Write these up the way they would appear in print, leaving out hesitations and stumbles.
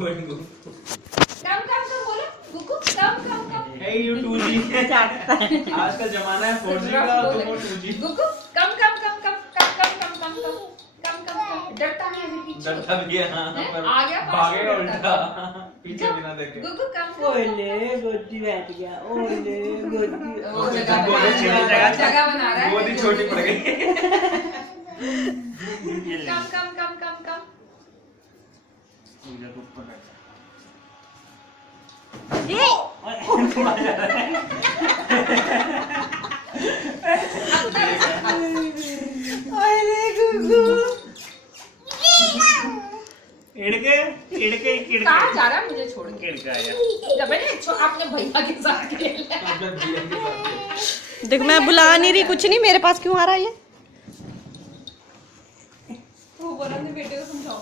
कम कम कम बोलो गुगु कम कम कम। Hey you 2G आजकल जमाना है 4G का तो वो 2G। गुगु कम कम कम कम कम कम कम कम कम कम कम कम। डरता नहीं अभी पीछे। डरता भी है हाँ पर आ गया भागेगा उल्टा पीछे बिना देखे। गुगु कम कम। ओले गोदी बैठ गया ओले गोदी। वो जगह बना रहा है। गोदी छोटी पड़ गई। कम कम कम कम कम। अरे गुगु इड़के इड़के इड़के कहाँ जा रहा है मुझे छोड़ के? इड़का आया जब मैंने अपने भैया के साथ खेला। देख मैं बुला नहीं रही कुछ नहीं, मेरे पास क्यों आ रहा है ये? वो बोला अपने बेटे को समझाओ।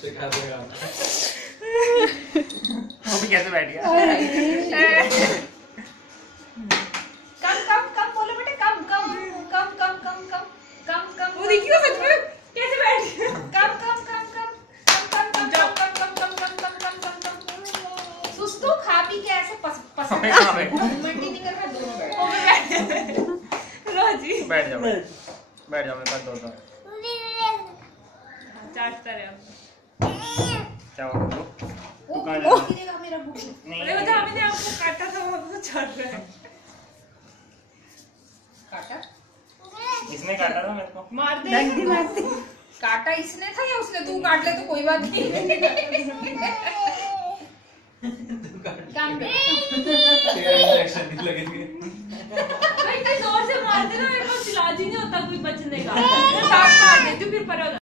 सिखा देगा। वो भी कैसे बैठ गया? कम कम कम बोलो बेटे कम कम कम कम कम कम कम कम। वो देखियो सच में कैसे बैठ गया। कम कम कम कम कम कम कम कम कम कम कम कम कम कम कम। सुस्तू खा पी के ऐसे पसंद मूवमेंट ही नहीं कर रहा दोनों बैठ। रोजी बैठ जाओ मेरे पास दो चाटता रहे। चाहो वो कहाँ जा रहा है? गिरेगा मेरा बुक। नहीं अरे बता मैंने आपको काटा था वो तो चढ़ रहा है। काटा? इसने काटा था मेरे को। मार दे। काटा इसने था या उसने? तू काट ले तो कोई बात नहीं। काम पे। तेरा इंजेक्शन नहीं लगेंगे। भाई इतने जोर से मार देना मेरे को इलाज ही नहीं होता कोई बचने का। मैं काट मार देती हूँ फिर पर